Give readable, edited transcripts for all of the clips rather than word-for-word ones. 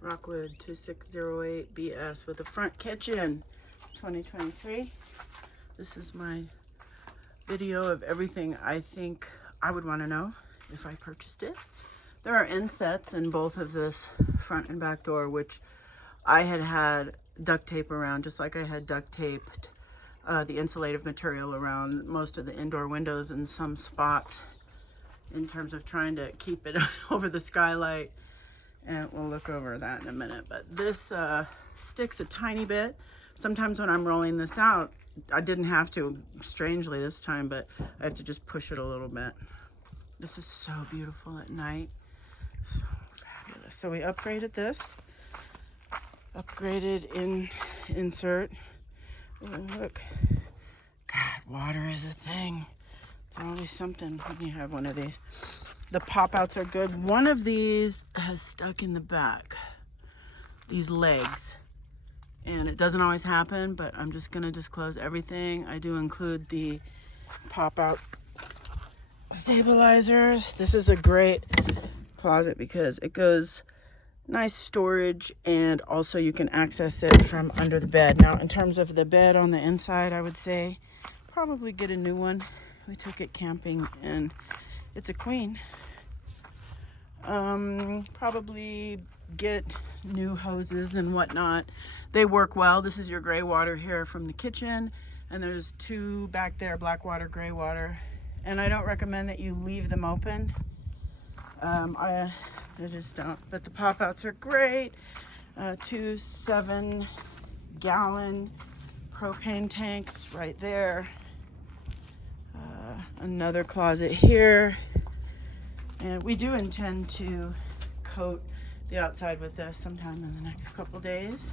Rockwood 2608 BS with a front kitchen, 2023. This is my video of everything I think I would want to know if I purchased it. There are insets in both of this front and back door, which I had duct tape around, just like I had duct taped the insulative material around most of the indoor windows in some spots in terms of trying to keep it over the skylight. And we'll look over that in a minute. But this sticks a tiny bit. Sometimes when I'm rolling this out, I didn't have to, strangely this time, but I have to just push it a little bit. This is so beautiful at night. So fabulous. So we upgraded this. Upgraded insert. Oh, look. God, water is a thing. It's always something when you have one of these. The pop-outs are good. One of these has stuck in the back, these legs. And it doesn't always happen, but I'm just gonna disclose everything. I do include the pop-out stabilizers. This is a great closet because it goes nice storage, and also you can access it from under the bed. Now, in terms of the bed on the inside, I would say probably get a new one. We took it camping and it's a queen. Probably get new hoses and whatnot. They work well. This is your gray water here from the kitchen, and there's two back there, black water, gray water. And I don't recommend that you leave them open. I just don't. But the pop-outs are great. 2 7-gallon propane tanks right there. Another closet here. And we do intend to coat the outside with this sometime in the next couple days.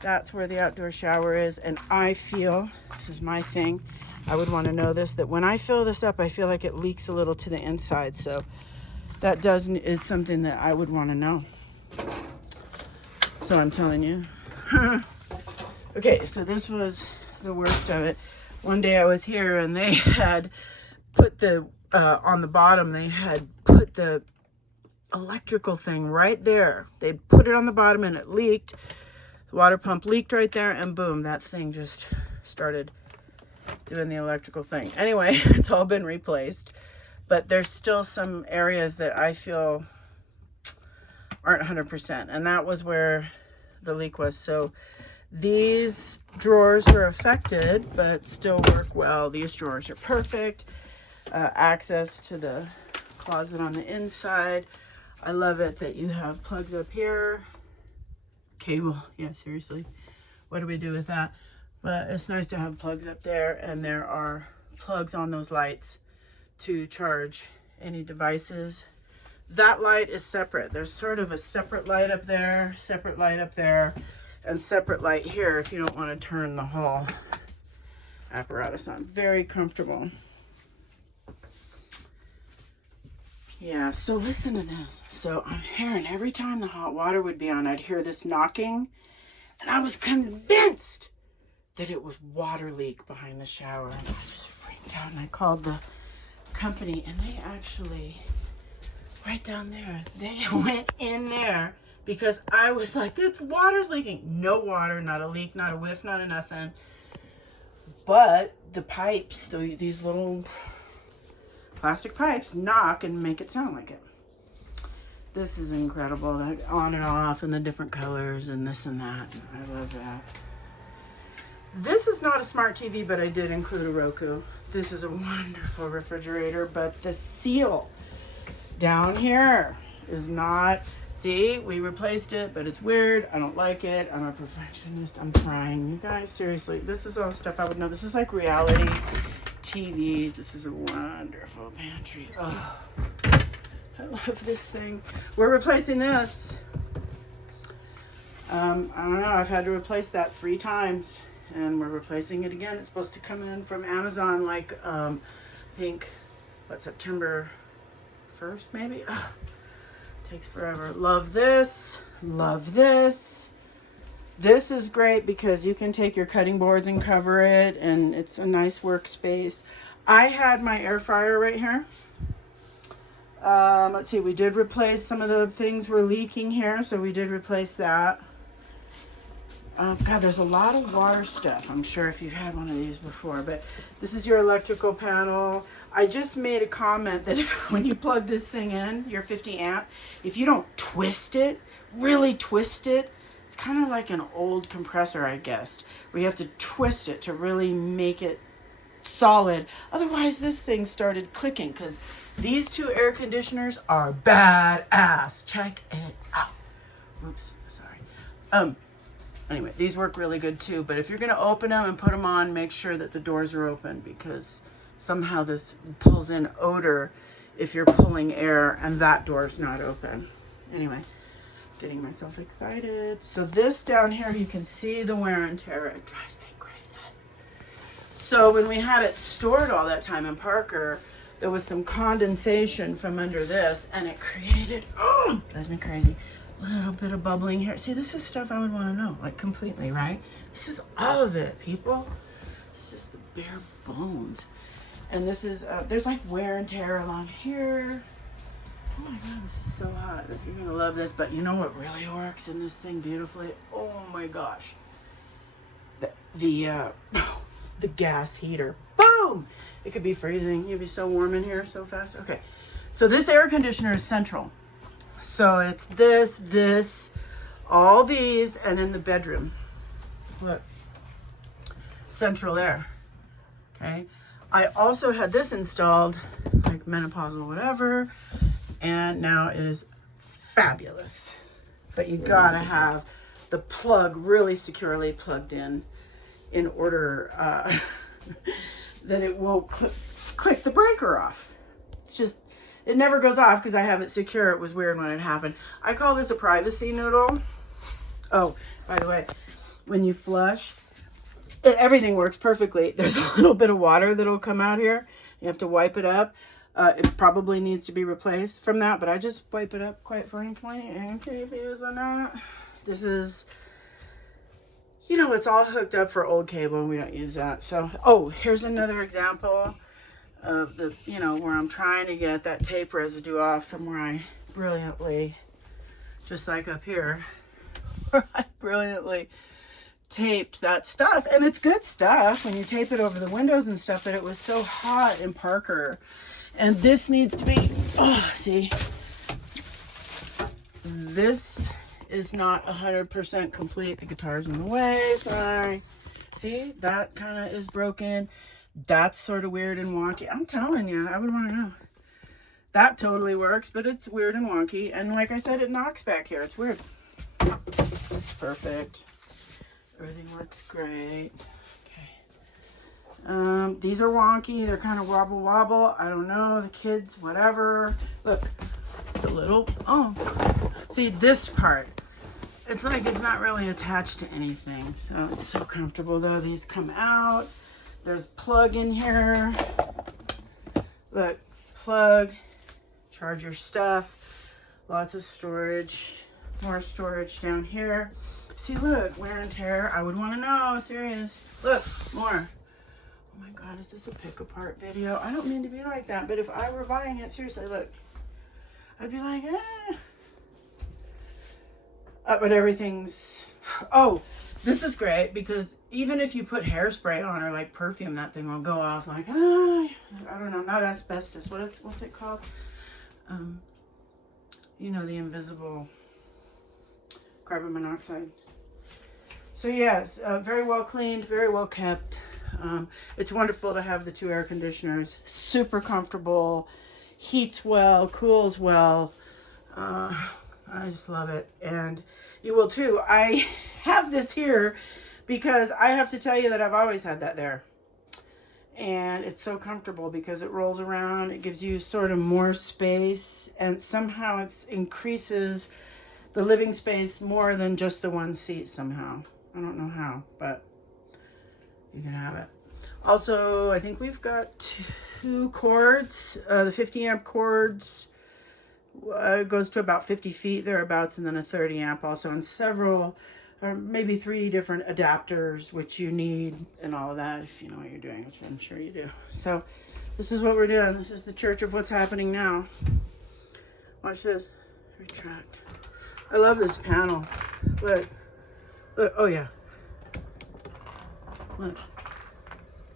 That's where the outdoor shower is. And I feel, this is my thing, I would want to know this, that when I fill this up, I feel like it leaks a little to the inside. So that is something that I would want to know. So I'm telling you. Okay, so this was the worst of it. One day I was here and they had put the, on the bottom, they had put the electrical thing right there. They put it on the bottom and it leaked. The water pump leaked right there, and boom, that thing just started doing the electrical thing. Anyway, it's all been replaced, but there's still some areas that I feel aren't 100%, and that was where the leak was. So these drawers were affected, but still work well. These drawers are perfect. Access to the closet on the inside. I love it that you have plugs up here. Cable, yeah, seriously. What do we do with that? But it's nice to have plugs up there, and there are plugs on those lights to charge any devices. That light is separate. There's sort of a separate light up there, separate light up there, and separate light here if you don't want to turn the whole apparatus on. Very comfortable. Yeah, so listen to this. So I'm hearing every time the hot water would be on, I'd hear this knocking, and I was convinced that it was water leak behind the shower. And I just freaked out, and I called the company, and they actually, right down there, they went in there because I was like, it's water's leaking. No water, not a leak, not a whiff, not a nothing. But the pipes, these little plastic pipes, knock and make it sound like it. This is incredible. On and off, and the different colors and this and that. I love that. This is not a smart TV, but I did include a Roku. This is a wonderful refrigerator, but the seal down here is not. See, we replaced it, but it's weird. I don't like it. I'm a perfectionist. I'm trying. You guys, seriously, this is all stuff I would know. This is like reality TV. This is a wonderful pantry. Oh, I love this thing. We're replacing this. I don't know. I've had to replace that 3 times, and we're replacing it again. It's supposed to come in from Amazon, like I think, what, September 1st, maybe. Ugh. Takes forever. Love this. Love this. This is great because you can take your cutting boards and cover it, and it's a nice workspace. I had my air fryer right here. Let's see, we did replace some of the things were leaking here, so we did replace that. God, there's a lot of water stuff. I'm sure if you've had one of these before, but this is your electrical panel. I just made a comment that when you plug this thing in, your 50 amp, if you don't twist it, really twist it, it's kind of like an old compressor, I guess, where you have to twist it to really make it solid. Otherwise, this thing started clicking because these two air conditioners are badass. Check it out. Oops, sorry. Anyway, these work really good too, but if you're going to open them and put them on, make sure that the doors are open because somehow this pulls in odor if you're pulling air and that door's not open. Anyway, getting myself excited. So this down here, you can see the wear and tear. It drives me crazy. So when we had it stored all that time in Parker, there was some condensation from under this and it created, oh, drives me crazy. A little bit of bubbling here. See, this is stuff I would want to know, like completely, right? This is all of it, people. It's just the bare bones. And this is, there's like wear and tear along here. Oh my God, this is so hot. You're going to love this, but you know what really works in this thing beautifully? Oh my gosh. The gas heater. Boom! It could be freezing. You'd be so warm in here so fast. Okay, so this air conditioner is central. So it's this, all these, and in the bedroom. Look, central air. Okay. I also had this installed, like menopausal, whatever, and now it is fabulous. But you gotta have the plug really securely plugged in order that it won't click the breaker off. It's just, it never goes off because I have it secure. It was weird when it happened. I call this a privacy noodle. Oh, by the way, when you flush, everything works perfectly. There's a little bit of water that'll come out here. You have to wipe it up. It probably needs to be replaced from that, but I just wipe it up quite frankly and keep using it. This is, you know, it's all hooked up for old cable. We don't use that. So, oh, here's another example of the, you know, where I'm trying to get that tape residue off from where I brilliantly, just like up here, where I brilliantly taped that stuff. And it's good stuff when you tape it over the windows and stuff, but it was so hot in Parker. And this needs to be, oh, see, this is not 100% complete. The guitar's in the way, sorry. See, that kind of is broken. That's sort of weird and wonky. I'm telling you, I would want to know. That totally works, but it's weird and wonky. And like I said, it knocks back here. It's weird. It's perfect. Everything works great. Okay. These are wonky. They're kind of wobble. I don't know. The kids, whatever. Look, it's a little, oh. See, this part. It's like it's not really attached to anything. So it's so comfortable though. These come out. There's plug in here. Look, plug, charge your stuff, lots of storage, more storage down here. See, look, wear and tear. I would want to know, serious. Look, more. Oh my God, is this a pick apart video? I don't mean to be like that, but if I were buying it, seriously, look, I'd be like, eh. But everything's, oh, this is great because even if you put hairspray on or like perfume, that thing will go off like, I don't know, not asbestos. What's it called? You know, the invisible carbon monoxide. So yes, very well cleaned, very well kept. It's wonderful to have the two air conditioners. Super comfortable, heats well, cools well. I just love it, and you will too. I have this here because I have to tell you that I've always had that there, and it's so comfortable because it rolls around. It gives you sort of more space, and somehow it increases the living space more than just the one seat somehow. I don't know how, but you can have it. Also, I think we've got 2 cords, the 50 amp cords. It goes to about 50 feet thereabouts, and then a 30 amp also, and several, or maybe 3 different adapters, which you need, and all of that, if you know what you're doing, which I'm sure you do. So this is what we're doing. This is the church of what's happening now. Watch this. Retract. I love this panel. Look. Look. Oh, yeah. Look.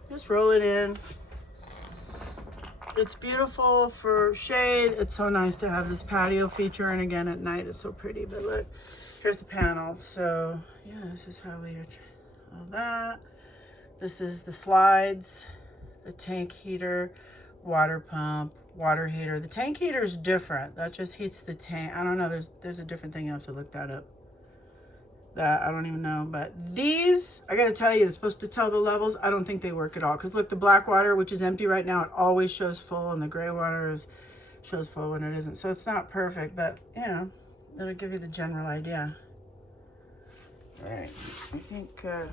Just roll it in. It's beautiful for shade. It's so nice to have this patio feature. And again, at night, it's so pretty. But look, here's the panel. So, yeah, this is how we are. All that. This is the slides, the tank heater, water pump, water heater. The tank heater is different. That just heats the tank. I don't know. There's a different thing. You have to look that up. That I don't even know. But these, I got to tell you, it's supposed to tell the levels. I don't think they work at all. Because look, the black water, which is empty right now, it always shows full. And the gray water shows full when it isn't. So it's not perfect. But, you know, it'll give you the general idea. All right. I think I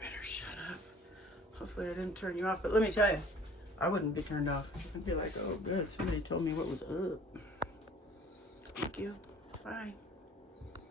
better shut up. Hopefully I didn't turn you off. But let me tell you, I wouldn't be turned off. I'd be like, oh, good. Somebody told me what was up. Thank you. Bye.